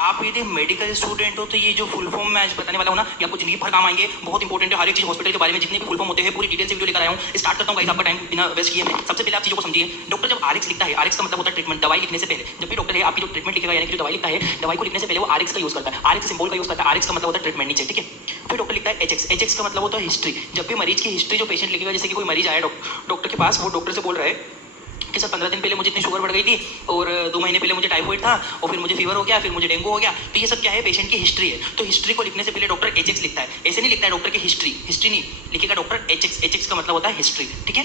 आप यदि medical student हो तो ये जो फुल फॉर्म मैं आज बताने वाला हूँ ना, ये आपको जिंदगी भर काम आएंगे, बहुत इंपॉर्टेंट है। हर एक चीज हॉस्पिटल के बारे में जितने भी फुल फॉर्म होते हैं पूरी डिटेल से वीडियो लेकर आया हूँ। स्टार्ट करता हूँ गाइस, आपका टाइम बिना वेस्ट किए मैं। सबसे पहले आप चीजों को समझिए। डॉक्टर जब आरएक्स लिखता है, आरएक्स का मतलब होता है ट्रीटमेंट। दवाई लिखने से पहले जब भी डॉक्टर है आपकी जो ट्रीटमेंट लिखेगा यानी कि जो दवाई लिखता है, दवाई को लिखने से पहले वो आरएक्स का यूज करता है, आरएक्स सिंबल का यूज करता है। आरएक्स का मतलब होता है ट्रीटमेंट नीचे, ठीक है। फिर डॉक्टर लिखता है एचएक्स, एचएक्स का मतलब होता है हिस्ट्री। जब भी मरीज की हिस्ट्री जो पेशेंट लिखेगा, जैसे कि कोई मरीज आया डॉक्टर के पास, वो डॉक्टर से बोल रहा है कि सर 15 दिन पहले मुझे इतनी शुगर बढ़ गई थी और 2 महीने पहले मुझे टाइफाइड था और फिर मुझे फीवर हो गया, फिर मुझे डेंगू हो गया। तो ये सब क्या है, पेशेंट की हिस्ट्री है। तो हिस्ट्री को लिखने से पहले डॉक्टर एचएक्स लिखता है। ऐसे नहीं लिखता है डॉक्टर की हिस्ट्री, हिस्ट्री नहीं लिखेगा डॉक्टर एचएक्स। एचएक्स का मतलब होता है हिस्ट्री, ठीक है।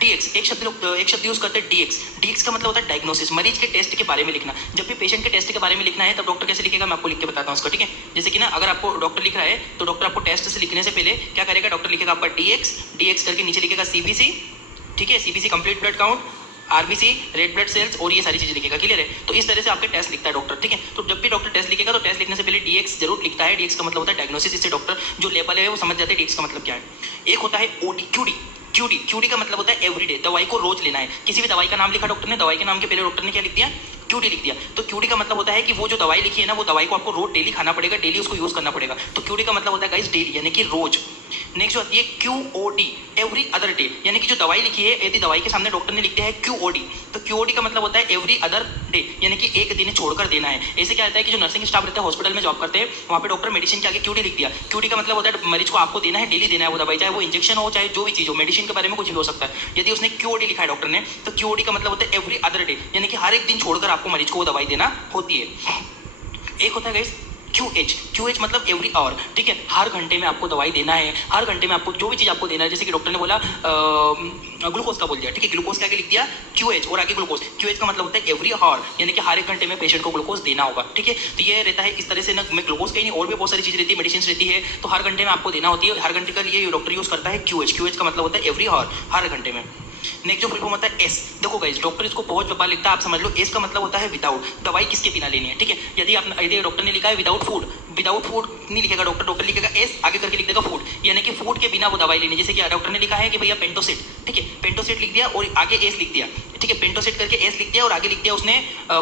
डीएक्स, एक शब्द यूज करते हैं डीएक्स। डीएक्स का मतलब होता है डायग्नोसिस, मरीज के टेस्ट के बारे में लिखना। जब भी पेशेंट के टेस्ट के बारे में लिखना है तब डॉक्टर कैसे लिखेगा मैं आपको लिख के बताता हूँ उसको, ठीक है। जैसे कि ना, अगर आपको डॉक्टर लिख रहा है तो डॉक्टर आपको टेस्ट से लिखने से पहले क्या करेगा, डॉक्टर लिखेगा आपका डीएक्स, डीएक्स करके नीचे लिखेगा सीबीसी, ठीक है। CBC complete blood count, RBC, red blood cells और ये सारी चीजें लिखेगा, क्लियर है। तो इस तरह से आपके टेस्ट लिखता है डॉक्टर, ठीक है। तो जब भी डॉक्टर टेस्ट लिखेगा तो टेस्ट लिखने से पहले डीएक्स जरूर लिखता है। डीएक्स का मतलब होता है डायग्नोसिस। इससे डॉक्टर जो लेवल है वो समझ जाते हैं डीएक्स का मतलब क्या है। एक होता है ओडी, क्यूडी। क्यूडी, क्यूडी का मतलब होता है एवरीडे, दवाई को रोज लेना है। किसी भी दवाई का नाम लिखा डॉक्टर ने, दवाई के नाम के पहले डॉक्टर ने क्या लिख दिया, क्यूडी लिख दिया। तो क्यूडी का मतलब होता है कि वो जो दवाई लिखी है ना, वो दवाई को आपको रोज डेली खाना पड़ेगा, डेली उसको यूज करना पड़ेगा। तो क्यूडी का मतलब होता है गाइस डेली, यानी कि रोज। नेक्स्ट आती है क्यूओडी, एवरी अदर डे, यानी कि जो दवाई लिखी है यदि दवाई के सामने डॉक्टर ने लिख दिया है क्यूओडी, तो क्यूओडी का मतलब होता है एवरी अदर डे, यानी कि एक दिन छोड़कर देना है। ऐसे क्या रहता है कि जो नर्सिंग स्टाफ रहता है, हॉस्पिटल में जॉब करते हैं, वहाँ पे डॉक्टर मेडिसिन के आगे क्यूडी लिख दिया। क्यूडी का मतलब होता है मरीज को आपको देना है, डेली देना है वो दवाई, चाहे वो इंजेक्शन हो चाहे जो भी चीज हो, मेडिसिन के बारे में कुछ भी हो सकता है। यदि उसने क्यूओडी लिखा है डॉक्टर ने, तो क्यूओडी का मतलब होता है एवरी अदर डे, यानी कि हर एक दिन छोड़कर आपको मरीज को वो दवाई देना होती है। एक होता है गाइस QH, QH मतलब एवरी आवर, ठीक है। हर घंटे में आपको दवाई देना है, हर घंटे में आपको जो भी चीज आपको देना है। जैसे कि डॉक्टर ने बोला ग्लूकोज का बोल दिया, ठीक है, ग्लूकोज के आगे लिख दिया QH और आगे ग्लूकोज। QH का मतलब होता है एवरी आवर, यानी कि हर एक घंटे में पेशेंट को ग्लूकोज देना होगा, ठीक है। तो ये रहता है इस तरह से ना, मैं ग्लूकोज का ही नहीं और भी बहुत सारी चीज रहती है, मेडिसिन रहती है, तो हर घंटे में आपको देना होती है। हर घंटे का लिए डॉक्टर यूज करता है QH। QH का मतलब होता है एवरी आवर, हर घंटे में। नेक्स्ट जो फुल फॉर्म होता है एस। देखो गाइस, डॉक्टर इसको बहुत बार लिखता है, आप समझ लो। एस का मतलब होता है विदाउट, दवाई किसके बिना लेनी है, ठीक है। यदि डॉक्टर ने लिखा है विदाउट फूड, विदाउट फूड नहीं लिखेगा डॉक्टर, डॉक्टर लिखेगा एस आगे करके लिख देगा फूड, यानी कि फूड के बिना वो दवाई लेनी। जैसे कि डॉक्टर ने लिखा है कि भैया पेंटोसिट, ठीक है, पेंटोसिट लिख दिया और आगे एस लिख दिया, ठीक है। पेंटोसिट करके एस लिख दिया और आगे लिख दिया उसने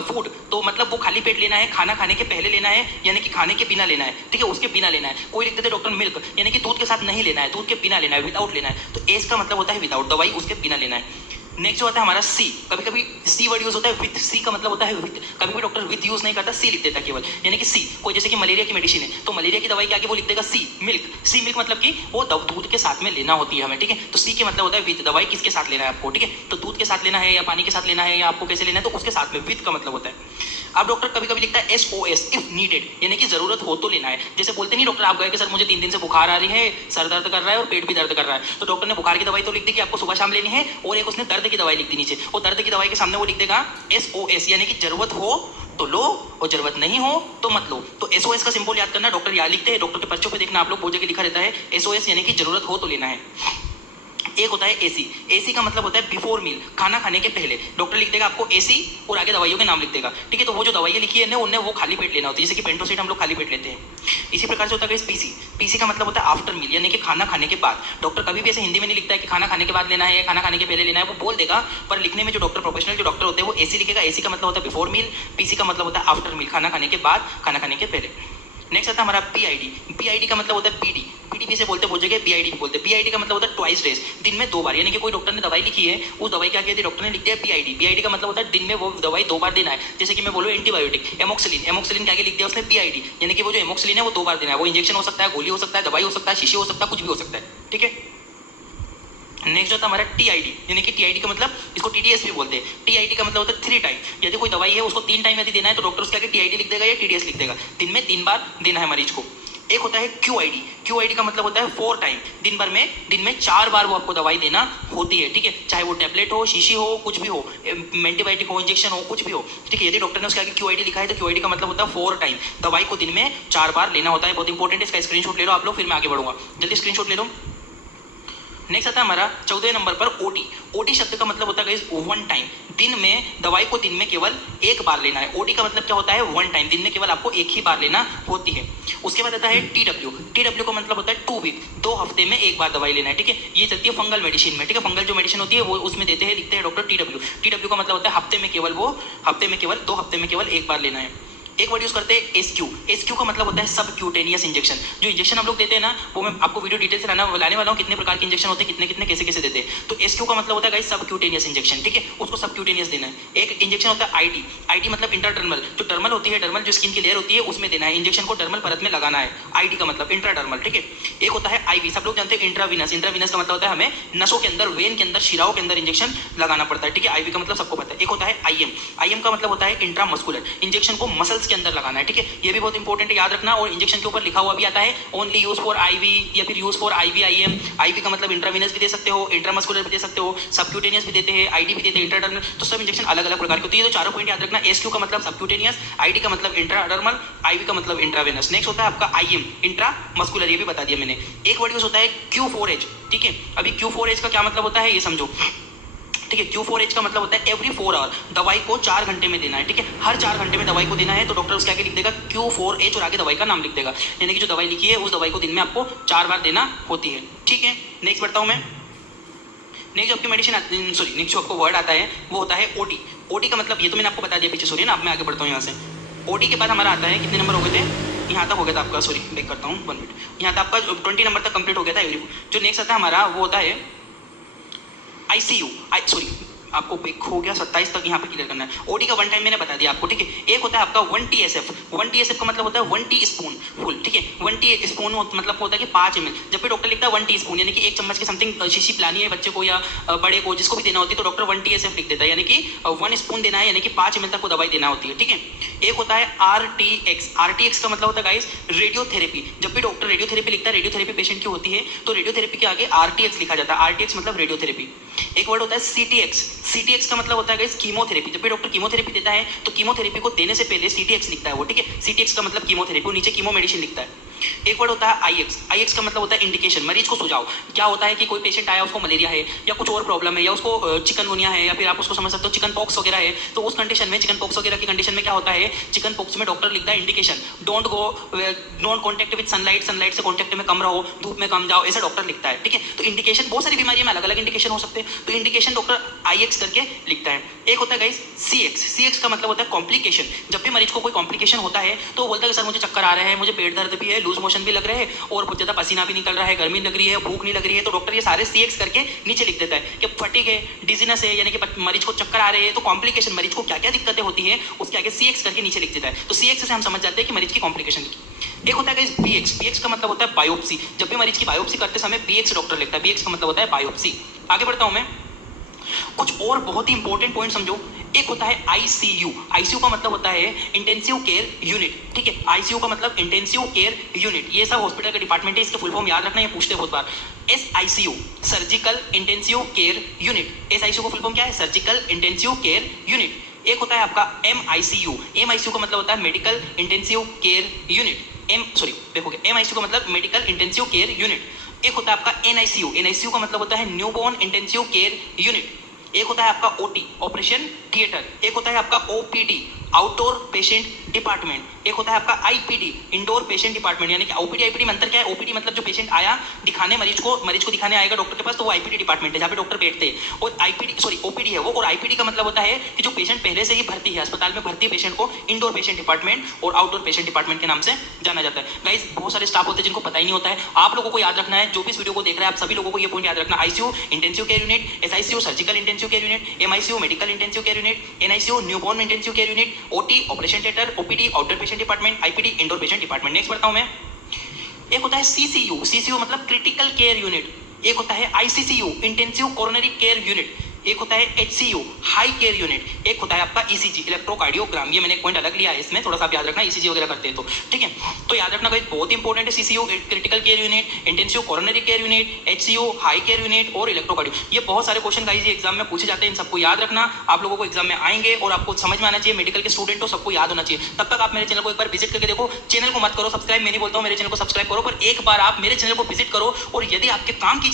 फूड, तो मतलब वो खाली पेट लेना है, खाना खाने के पहले लेना है, यानी कि खाने के बिना लेना है, ठीक है, उसके बिना लेना है। कोई लिख देते हैं डॉक्टर मिल्क, यानी कि दूध के साथ नहीं लेना है, दूध के बिना लेना है, विदाउट लेना है। तो एस का मतलब होता है विदाउट, दवाई उसके बिना लेना है। नेक्स्ट जो आता है हमारा सी। कभी कभी सी वर्ड यूज होता है विथ, सी का मतलब होता है विथ। कभी भी डॉक्टर विथ यूज नहीं करता, सी लिख देता केवल, यानी कि सी। कोई जैसे कि मलेरिया की मेडिसिन है तो मलेरिया की दवाई के आगे वो लिख देगा सी मिल्क। सी मिल्क मतलब कि वो दूध के साथ में लेना होती है हमें, ठीक है। तो सी के मतलब होता है विथ, दवाई किसके साथ लेना है आपको, ठीक है। तो दूध के साथ लेना है या पानी के साथ लेना है या आपको कैसे लेना है, तो उसके साथ में विथ का मतलब होता है। अब डॉक्टर कभी कभी लिखता है SOS, इफ नीडेड, यानी कि जरूरत हो तो लेना है। जैसे बोलते नहीं डॉक्टर, आप गए कि सर मुझे 3 दिन से बुखार आ रही है, सर दर्द कर रहा है और पेट भी दर्द कर रहा है, तो डॉक्टर ने बुखार की दवाई तो लिख दी कि आपको सुबह शाम लेनी है, और एक उसने दर्द की दवाई लिख दी नीचे, और दर्द की दवाई के सामने वो लिख देगा SOS, यानी कि जरूरत हो तो लो और जरूरत नहीं हो तो मत लो। तो SOS का सिंबल याद करना, डॉक्टर याद लिखते हैं, डॉक्टर के पर्चों पे देखना आप लोग, बहुत जगह लिखा रहता है SOS, यानी कि जरूरत हो तो लेना है। एक होता है एसी। एसी का मतलब होता है बिफोर मील, खाना खाने के पहले। डॉक्टर लिख देगा आपको एसी और आगे दवाइयों के नाम लिख देगा, ठीक है। तो वो जो दवाइयाँ लिखी है ना, उन्हें वो खाली पेट लेना होती है, जैसे कि पेंटोसिट हम लोग खाली पेट लेते हैं। इसी प्रकार से होता है पीसी। पीसी का मतलब होता है आफ्टर मील, यानी कि खाना खाने के बाद। डॉक्टर कभी भी ऐसे हिंदी में नहीं लिखता है कि खाना खाने के बाद लेना है, खाना खाने के पहले लेना है, वो बोल देगा, पर लिखने में जो डॉक्टर प्रोफेशनल जो डॉक्टर होते हैं वो एसी लिखेगा। एसी का मतलब होता है बिफोर मील, पीसी का मतलब होता है आफ्टर मील, खाना खाने के बाद, खाना खाने के पहले। नेक्स्ट आता है हमारा PID। PID का मतलब होता है PD, PD भी से बोलते हैं बहुत जगह, PID भी बोलते हैं। PID का मतलब होता है ट्वाइस डेज, दिन में 2 बार, यानी कि कोई डॉक्टर ने दवाई लिखी है, उस दवाई के आगे यदि डॉक्टर ने लिख दिया PID, PID का मतलब होता है दिन में वो दवाई 2 बार देना है। जैसे कि मैं बोलूँ एंटीबायोटिक एमोक्सिलिन, एमोक्सिलिन के आगे लिख दिया उसने PID, यानी कि वो जो एमोक्सिलिन है वो 2 बार देना है। वो इंजेक्शन हो सकता है, गोली हो सकता है, दवाई हो सकता है, शीशी हो सकता है, कुछ भी हो सकता है, ठीक है। नेक्स्ट होता है हमारा TID, यानी कि TID का मतलब इसको TDS भी बोलते हैं। TID का मतलब होता है 3 टाइम, यदि कोई दवाई है उसको 3 टाइम यदि देना है तो डॉक्टर उसके आगे TID लिख देगा या TDS लिख देगा, दिन में 3 बार देना है मरीज को। एक होता है QID। QID का मतलब होता है 4 टाइम, दिन में 4 बार वो आपको दवाई देना होती है, ठीक है। चाहे वो टैबलेट हो, शीशी हो, कुछ भी हो, एंटीबायोटिक हो, इंजेक्शन हो, कुछ भी हो, ठीक है। यदि डॉक्टर ने उसके आगे QID लिखा है तो QID का मतलब होता है 4 टाइम, दवाई को दिन में 4 बार लेना होता है। बहुत इंपॉर्टेंट है, इसका स्क्रीनशॉट ले लो आप लोग, फिर मैं आगे बढ़ूंगा, जल्दी स्क्रीनशॉट ले लो। नेक्स्ट आता है हमारा 14वें नंबर पर OT। OT शब्द का मतलब होता है वन टाइम, दिन में दवाई को दिन में केवल 1 बार लेना है। OT का मतलब क्या होता है, वन टाइम, दिन में केवल आपको 1 ही बार लेना होती है। उसके बाद आता है TW। TW का मतलब होता है 2 वीक, 2 हफ्ते में 1 बार दवाई लेना है, ठीक है। ये चलती है फंगल मेडिसिन में, ठीक है। फंगल जो मेडिसिन होती है वो उसमें देते हैं, लिखते हैं डॉक्टर TW। TW का मतलब होता है हफ्ते में केवल 2 हफ्ते में केवल 1 बार लेना है। एक वर्ड यूज करते हैं एसक्यू। एसक्यू का मतलब होता है सब क्यूटेनियस इंजेक्शन। जो इंजेक्शन हम लोग देते हैं ना, वो मैं आपको वीडियो डिटेल से लाने वाला हूँ, कितने प्रकार के इंजेक्शन होते हैं, कितने कितने कैसे कैसे देते हैं। तो एसक्यू का मतलब होता है गाइस सब क्यूटेनियस इंजेक्शन, ठीक है, उसको सब क्यूटेनियस देना है। एक इंजेक्शन होता है आईटी। आईटी मतलब इंट्राडर्मल, जो टर्मल होती है, टर्मल जो स्किन की लेयर होती है उसमें देना है, इंजेक्शन को टर्मल परत में लगाना है। आईटी का मतलब इंट्राडर्मल, ठीक है। एक होता है आईवी, सब लोग जानते हैं इंट्रावीनस। इंट्रावीनस का मतलब होता है हमें नसों के अंदर, वेन के अंदर, शिराओं के अंदर इंजेक्शन लगाना पड़ता है, ठीक है। आईवी का मतलब सबको पता है। एक होता है आईएम। आईएम का मतलब होता है इंट्रामस्कुलर, इंजेक्शन को मसल्स के अंदर लगाना है, ठीक है। ये भी बहुत इंपॉर्टेंट है, याद रखना। और इंजेक्शन के ऊपर लिखा हुआ भी आता है ओनली यूज फॉर आईवी या फिर यूज फॉर आईवी आईएम। आईवी का मतलब इंट्रावीनस भी दे सकते हो, इंट्रामस्कुलर भी दे सकते हो, सबक्यूटेनियस भी देते हैं, आईडी भी देते हैं, इंट्राडर्मल। तो सब इंजेक्शन अलग अलग प्रकार के होती है। तो चारों पॉइंट याद रखना। एसक्यू का मतलब सबक्यूटेनियस, आईडी का मतलब इंट्राडर्मल, आईवी का मतलब इंट्रावेनस। नेक्स्ट होता है आपका आईएम, इंट्रामस्कुलर, ये भी बता दिया मैंने। एक वर्ड यूज होता है Q4H, ठीक है। अभी Q4H का क्या मतलब होता है ये समझो, ठीक है। Q4H का मतलब होता है एवरी 4 आवर, दवाई को 4 घंटे में देना है, ठीक है। हर 4 घंटे में दवाई को देना है। तो डॉक्टर उसके आगे लिख देगा Q4H और आगे दवाई का नाम लिख देगा, यानी कि जो दवाई लिखी है उस दवाई को दिन में आपको 4 बार देना होती है, ठीक है। नेक्स्ट बढ़ता हूँ मैं। नेक्स्ट आपकी मेडिसिन, सॉरी, नेक्स्ट जो आपको वर्ड आता है वो होता है ओटी। ओटी का मतलब ये तो मैंने आपको बता दिया पीछे, सॉरी ना। अब मैं आगे बढ़ता हूँ यहाँ से। ओटी के बाद हमारा आता है, कितने नंबर हो गए थे, यहाँ तक हो गया था आपका, सॉरी बैक करता हूँ 1 मिनट। यहाँ तक आपका 20 नंबर तक कंप्लीट हो गया था एवरी। जो नेक्स्ट आता है हमारा वो होता है आईसीयू, सॉरी आपको पिक हो गया 27 तक यहाँ पे क्लियर करना है। ओडी का 1 टाइम मैंने बता दिया आपको, ठीक है। एक होता है आपका 1 TSF। 1 TSF का मतलब होता है 1 टी स्पून फुल, ठीक है। 1 टी स्पून मतलब होता है कि 5 ml। जब भी डॉक्टर लिखता है 1 टी स्पून, यानी कि 1 चम्मच की समथिंग शीशी पिलानी है बच्चे को या बड़े को, जिसको भी देना होती है, तो डॉक्टर 1 TSF लिख देता है, यानी कि 1 स्पून देना है, यानी कि 5 ml तक वो दवाई देना होती है, ठीक है। एक होता है RTX। RTX का मतलब होता है गाइस रेडियोथेरेपी। जब भी डॉक्टर रेडियोथेरेपी लिखता है, रेडियोथेरेपी पेशेंट की होती है, तो रेडियोथेरेपी के आगे RTX लिखा जाता है। RTX मतलब रेडियोथेरेपी। एक वर्ड होता है CTX। CTX का मतलब होता है गाइस कीमोथेरेपी। जब भी डॉक्टर कीमोथेरेपी देता है तो कीमोथेरेपी को देने से पहले CTX लिखता है वो, ठीक है। CTX का मतलब कीमोथेरेपी, वो नीचे कीमो मेडिसिन लिखता है। एक वर्ड होता है IX। IX का मतलब होता है इंडिकेशन, मरीज को सुझाव। क्या होता है कि कोई पेशेंट आया, उसको मलेरिया है या कुछ और प्रॉब्लम है, या उसको चिकनगुनिया है, या फिर आप उसको समझ सकते हो चिकन पॉक्स वगैरह है, तो उस कंडीशन में, चिकन पॉक्स वगैरह की कंडीशन में क्या होता है, चिकन पॉक्स में डॉक्टर लिखता है indication, don't contact with sunlight, sunlight से कॉन्टेक्ट में कम रहो, धूप में कम जाओ, ऐसा डॉक्टर लिखता है, ठीक है। तो इंडिकेशन, बहुत सारी बीमारियों में अलग अलग इंडिकेशन हो सकते हैं, तो इंडिकेशन डॉक्टर IX करके लिखता है। एक होता है गाइस CX। CX का मतलब होता है कॉम्प्लिकेशन। जब भी मरीज को कोई कॉम्प्लिकेशन होता है तो बोलता है कि सर मुझे चक्कर आ रहे हैं, मुझे पेट दर्द भी है, लूज मोशन भी लग रहे हैं, और बहुत ज्यादा पसीना भी निकल रहा है, गर्मी लग रही है, भूख नहीं लग रही है, तो डॉक्टर ये सारे CX करके नीचे लिख देता है कि फटीग है, डिजीनेस है, यानी कि मरीज को चक्कर आ रहे हैं। तो कॉम्प्लिकेशन, मरीज को क्या क्या दिक्कतें होती है, उसके आगे CX करके नीचे लिख देता है। तो CX से हम समझ जाते हैं कि मरीज की कॉम्प्लिकेशन लिखी। एक होता है BX। BX का मतलब होता है बायोप्सी। जब भी मरीज की बायोप्सी करते समय BX डॉक्टर लिखता है। BX का मतलब होता है बायोप्सी। आगे बढ़ता हूं मैं। कुछ और बहुत ही इंपॉर्टेंट पॉइंट समझो। एक होता है ICU। ICU का मतलब होता है इंटेंसिव केयर यूनिट, ठीक है। ICU का मतलब इंटेंसिव केयर यूनिट। ये सब हॉस्पिटल का डिपार्टमेंट है, इसके फुल फॉर्म याद रखना, ये पूछते हैं बहुत बार। SICU, surgical intensive care unit. SICU का फुल फॉर्म क्या है, सर्जिकल इंटेंसिव केयर यूनिट। एक होता है आपका MICU। MICU का मतलब होता है मेडिकल इंटेंसिव केयर यूनिट। देखोगे MICU का मतलब मेडिकल इंटेंसिव केयर यूनिट। एक होता है आपका NICU। NICU का मतलब होता है न्यूबॉर्न इंटेंसिव केयर यूनिट। एक होता है आपका OT, ऑपरेशन थिएटर। एक होता है आपका OPD, आउटडोर पेशेंट डिपार्टमेंट। एक होता है आपका IPD, इंडोर पेशेंट डिपार्टमेंट। यानी कि OPD IPD में अंतर क्या है, OPD मतलब जो पेशेंट आया दिखाने, मरीज को दिखाने आएगा डॉक्टर के पास, तो वो IPD डिपार्टमेंट है, जहाँ पे डॉक्टर बैठते हैं। और OPD है वो। और IPD का मतलब होता है कि जो पेशेंट पहले से ही भर्ती है, अस्पताल में भर्ती पेशेंट को इंडोर पेशेंट डिपार्टमेंट और आउटडोर पेशेंट डिपार्टमेंट के नाम से जाना जाता है। गाइस बहुत सारे स्टाफ होते हैं जिनको पता ही नहीं होता है, आप लोगों को याद रखना है। जो भी इस वीडियो को देख रहा है, आप सभी लोगों को ये पॉइंट याद रखना। ICU intensive care unit, SICU surgical intensive care unit, MICU medical intensive care unit, NICU newborn intensive care unit, OT operation theatre, OPD outdoor patient department, IPD indoor patient department. Next बढ़ता हूं मैं। एक होता है CCU। CCU मतलब critical care unit. एक होता है ICCU, intensive coronary care unit. एक होता है HCU, हाई केयर यूनिट। एक होता है आपका ECG, इलेक्ट्रोकार्डियोग्राम। ये मैंने एक पॉइंट अलग लिया है इसमें, थोड़ा सा आप याद रखना, ECG वगैरह करते हैं तो, ठीक है। तो याद रखना भाई, बहुत इंपॉर्टेंट है CCU, critical care unit, intensive coronary care unit, HCU high care unit और इलेक्ट्रोकार्डियो। ये बहुत सारे क्वेश्चन गाइस ये एग्जाम में पूछे जाते हैं, इन सबको याद रखना। आप लोगों को एग्जाम में आएंगे और आपको समझ में आना चाहिए, मेडिकल के स्टूडेंट हो, सबको याद होना चाहिए। तब तक आप मेरे चैनल को एक बार विजिट करके देखो। चैनल को मत करो सब्सक्राइब, मैं नहीं बोलता हूँ मेरे चैनल को सब्सक्राइब करो, पर एक बार आप मेरे चैनल को विजिट करो, और यदि आपके काम की